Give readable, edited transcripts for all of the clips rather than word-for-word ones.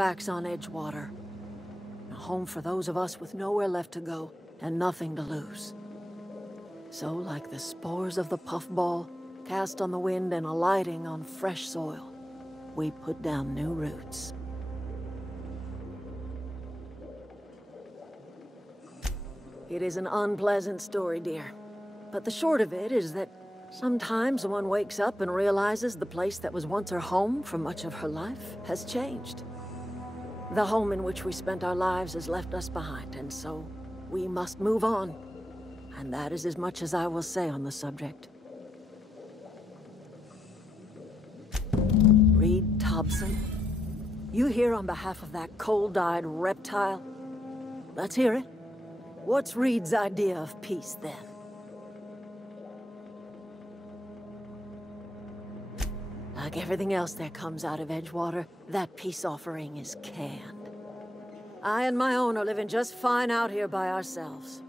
backs on Edgewater. A home for those of us with nowhere left to go and nothing to lose. So, like the spores of the puffball, cast on the wind and alighting on fresh soil, we put down new roots. It is an unpleasant story, dear. But the short of it is that sometimes one wakes up and realizes the place that was once her home for much of her life has changed. The home in which we spent our lives has left us behind, and so we must move on. And that is as much as I will say on the subject. Reed Thompson, you here on behalf of that cold-eyed reptile? Let's hear it. What's Reed's idea of peace, then? Like everything else that comes out of Edgewater, that peace offering is canned. I and my own are living just fine out here by ourselves.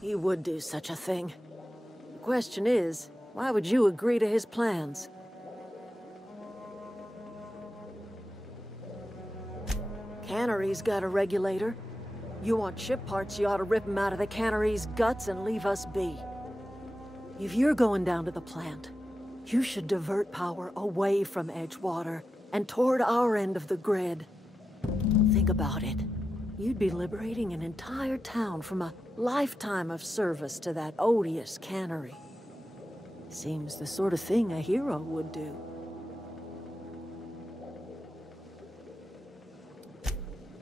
He would do such a thing. The question is, why would you agree to his plans? Cannery's got a regulator. You want ship parts, you ought to rip them out of the cannery's guts and leave us be. If you're going down to the plant, you should divert power away from Edgewater and toward our end of the grid. Think about it. You'd be liberating an entire town from a lifetime of service to that odious cannery. Seems the sort of thing a hero would do.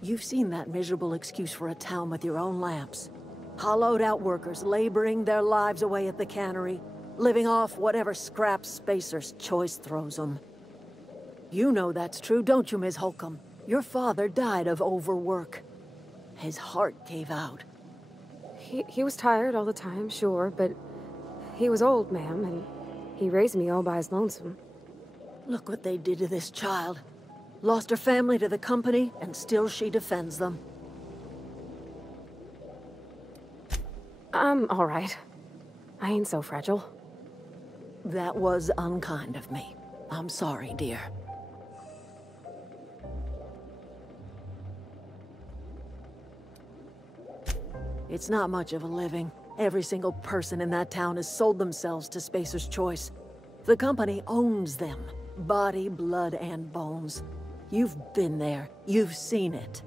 You've seen that miserable excuse for a town with your own lamps. Hollowed-out workers laboring their lives away at the cannery, living off whatever scraps Spacer's Choice throws them. You know that's true, don't you, Ms. Holcomb? Your father died of overwork. His heart gave out. He was tired all the time, sure, but he was old, ma'am, and he raised me all by his lonesome. Look what they did to this child. Lost her family to the company, and still she defends them. I'm all right. I ain't so fragile. That was unkind of me. I'm sorry, dear. It's not much of a living. Every single person in that town has sold themselves to Spacer's Choice. The company owns them. Body, blood, and bones. You've been there. You've seen it.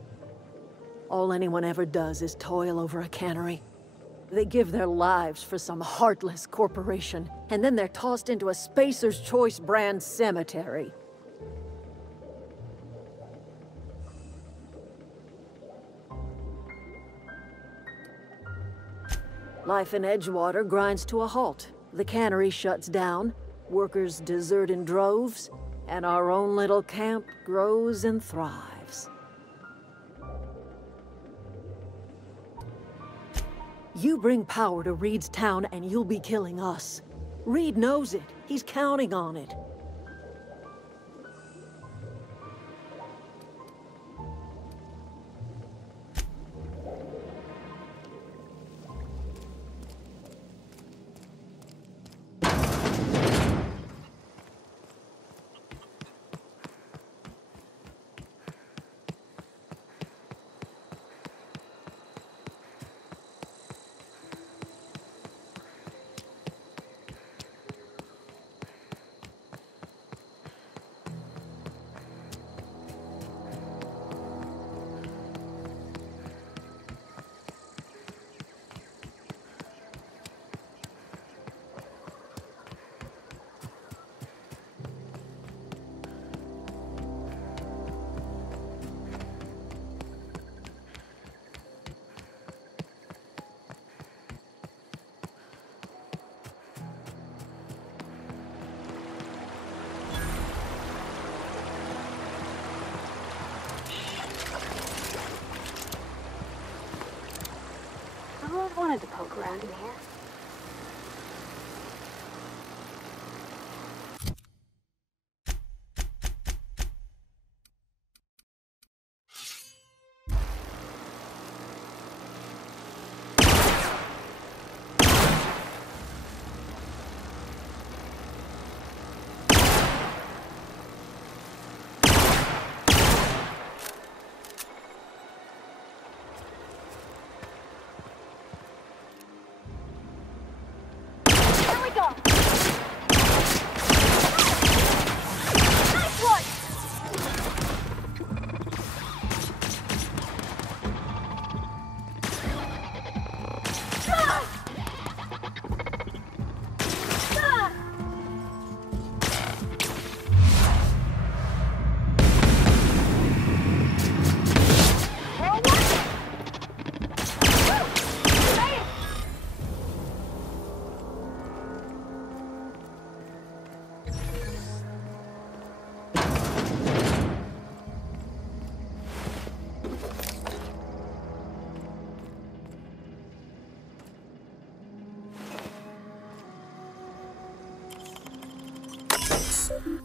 All anyone ever does is toil over a cannery. They give their lives for some heartless corporation, and then they're tossed into a Spacer's Choice brand cemetery. Life in Edgewater grinds to a halt. The cannery shuts down, workers desert in droves, and our own little camp grows and thrives. You bring power to Reed's town and you'll be killing us. Reed knows it. He's counting on it. I wanted to poke around in here. The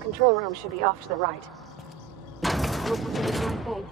control room should be off to the right. Hope we're doing the right thing.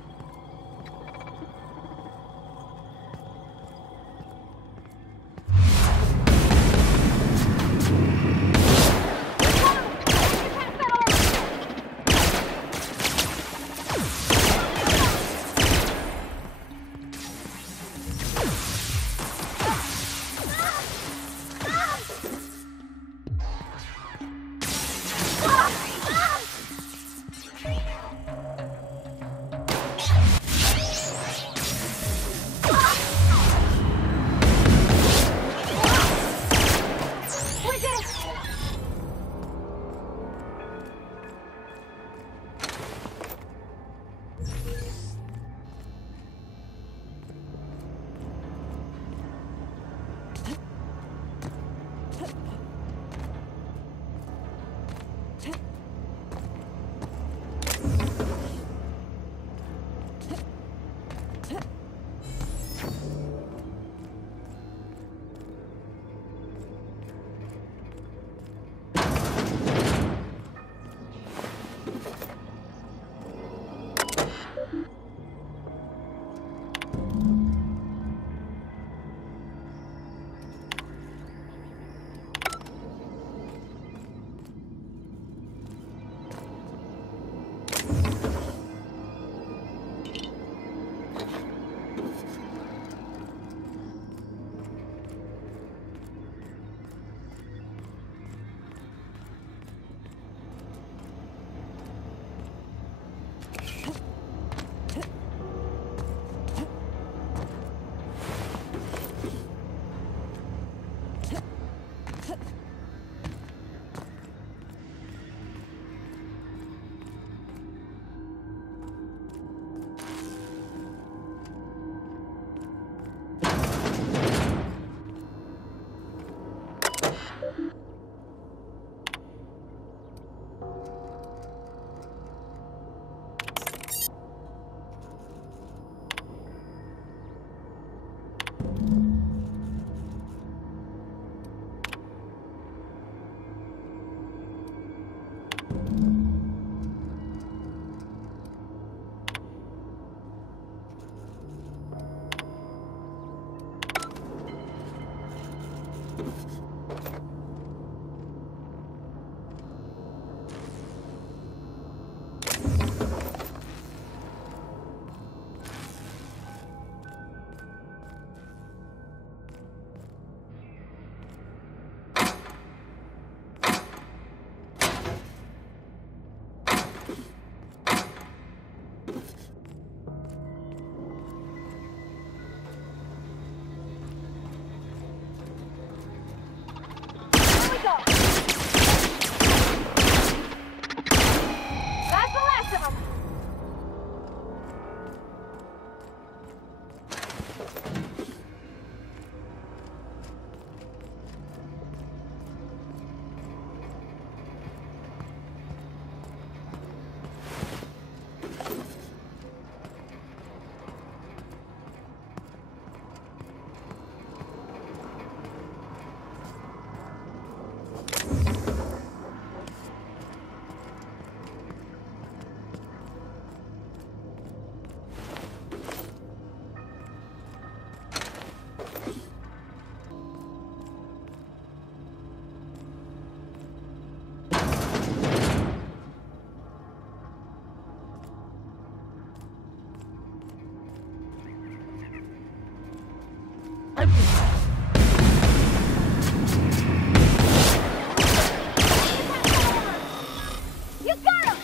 You got him!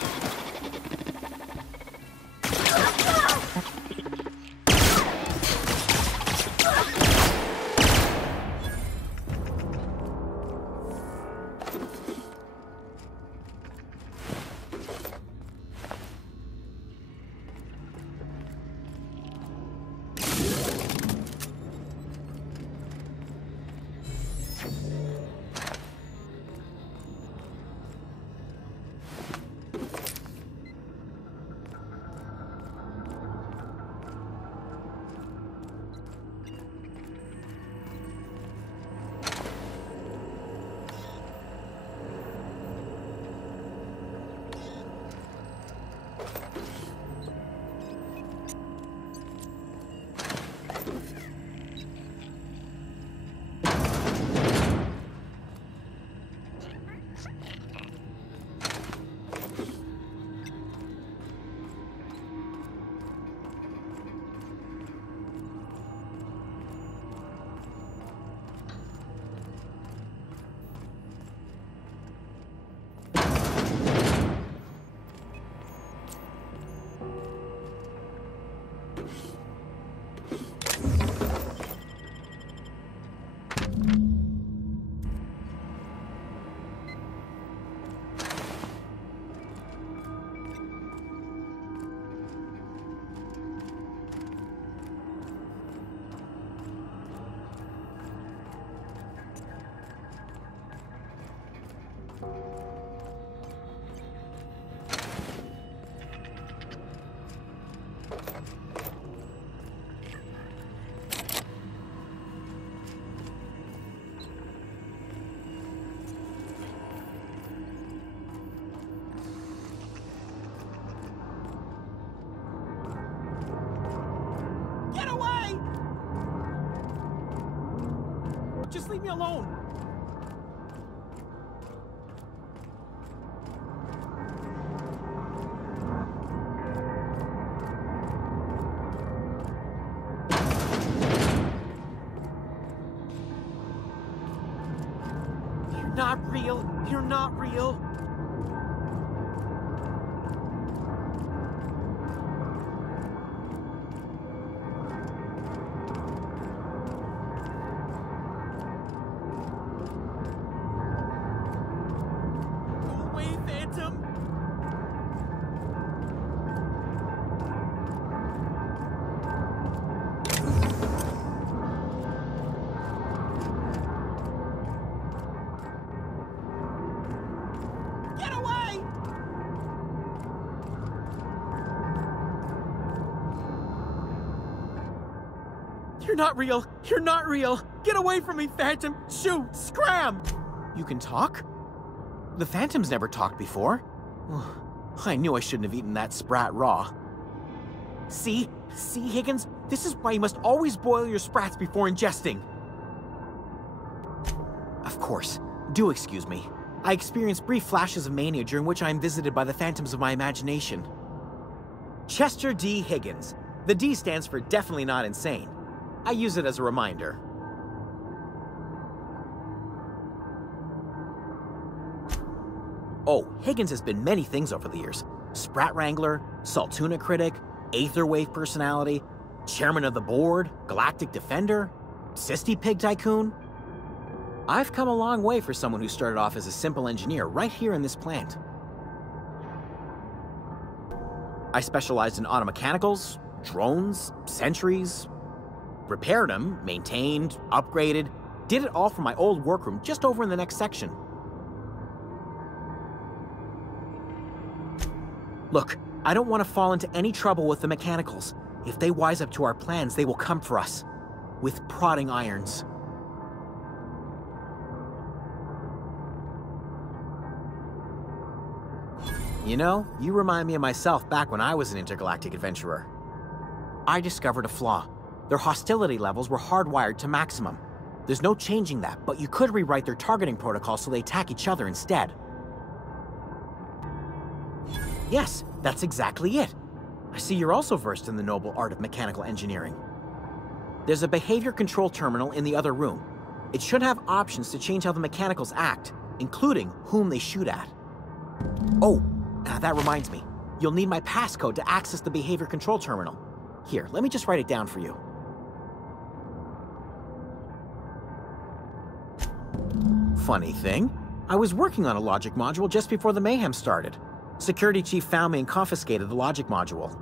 Just leave me alone! You're not real! You're not real! You're not real! You're not real! Get away from me, Phantom! Shoot! Scram! You can talk? The Phantom's never talked before. I knew I shouldn't have eaten that sprat raw. See? See, Higgins? This is why you must always boil your sprats before ingesting. Of course. Do excuse me. I experience brief flashes of mania during which I am visited by the phantoms of my imagination. Chester D. Higgins. The D stands for definitely not insane. I use it as a reminder. Oh, Higgins has been many things over the years. Sprat Wrangler, Saltuna Critic, Aetherwave Personality, Chairman of the Board, Galactic Defender, Sisty Pig Tycoon. I've come a long way for someone who started off as a simple engineer right here in this plant. I specialized in automechanicals, drones, sentries, repaired them, maintained, upgraded, did it all from my old workroom just over in the next section. Look, I don't want to fall into any trouble with the mechanicals. If they wise up to our plans, they will come for us. With prodding irons. You know, you remind me of myself back when I was an intergalactic adventurer. I discovered a flaw. Their hostility levels were hardwired to maximum. There's no changing that, but you could rewrite their targeting protocol so they attack each other instead. Yes, that's exactly it. I see you're also versed in the noble art of mechanical engineering. There's a behavior control terminal in the other room. It should have options to change how the mechanicals act, including whom they shoot at. Oh, that reminds me. You'll need my passcode to access the behavior control terminal. Here, let me just write it down for you. Funny thing, I was working on a logic module just before the mayhem started. Security chief found me and confiscated the logic module.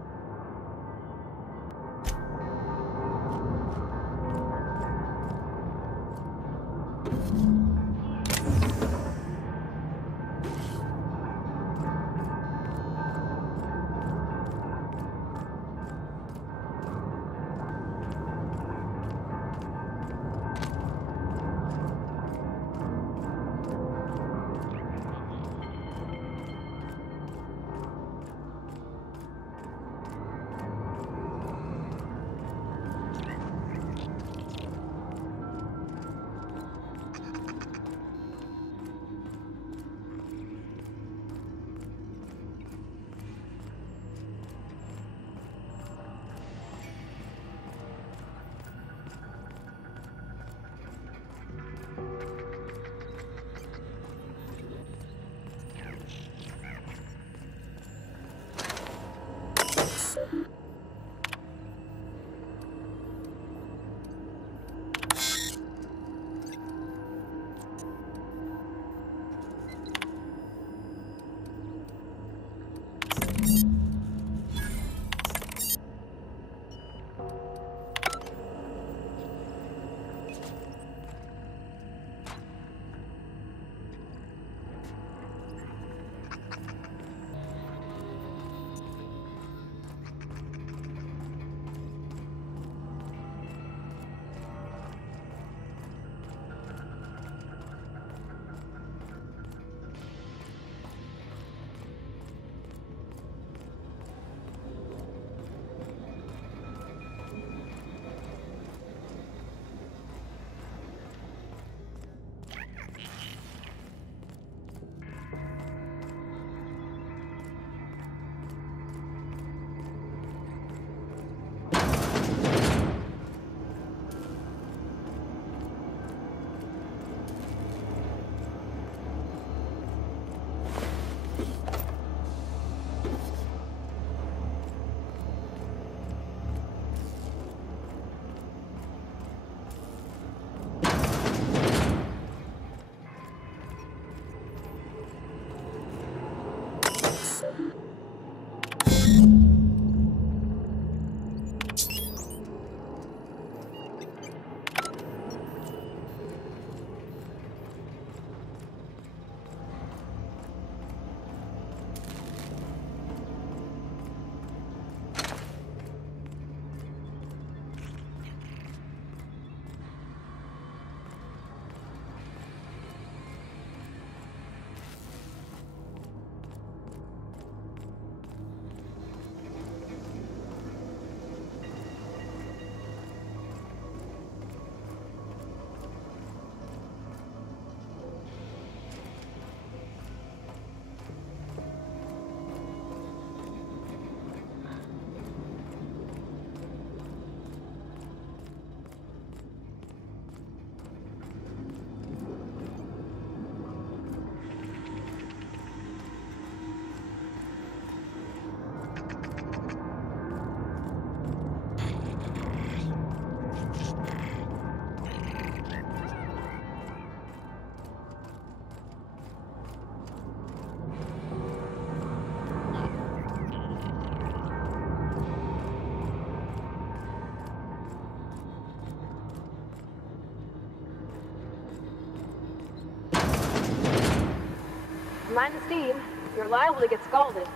Mind the steam. You're liable to get scalded.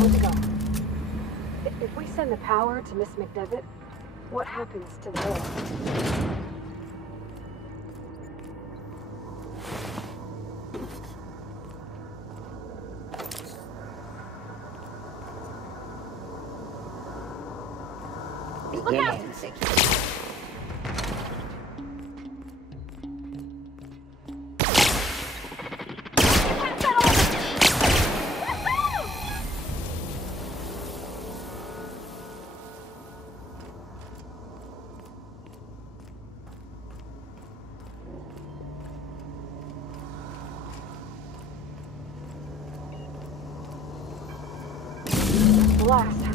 Where'd it go? If we send the power to Miss McDevitt, what happens to the oil? Look out! Blast.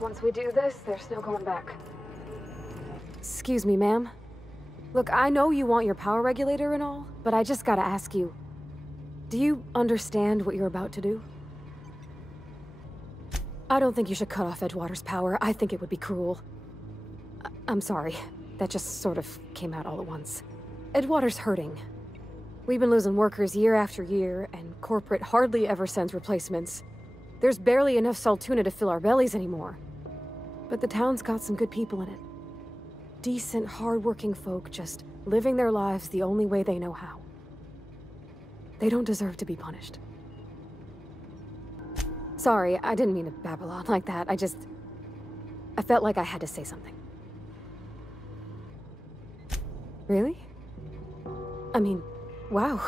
Once we do this, there's no going back. Excuse me, ma'am. Look, I know you want your power regulator and all, but I just gotta ask you. Do you understand what you're about to do? I don't think you should cut off Edgewater's power. I think it would be cruel. I'm sorry. That just sort of came out all at once. Edgewater's hurting. We've been losing workers year after year, and corporate hardly ever sends replacements. There's barely enough Saltuna to fill our bellies anymore. But the town's got some good people in it. Decent, hard-working folk just living their lives the only way they know how. They don't deserve to be punished. Sorry, I didn't mean to babble on like that. I felt like I had to say something. Really? I mean, wow.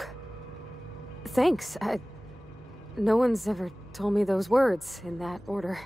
Thanks. No one's ever told me those words in that order.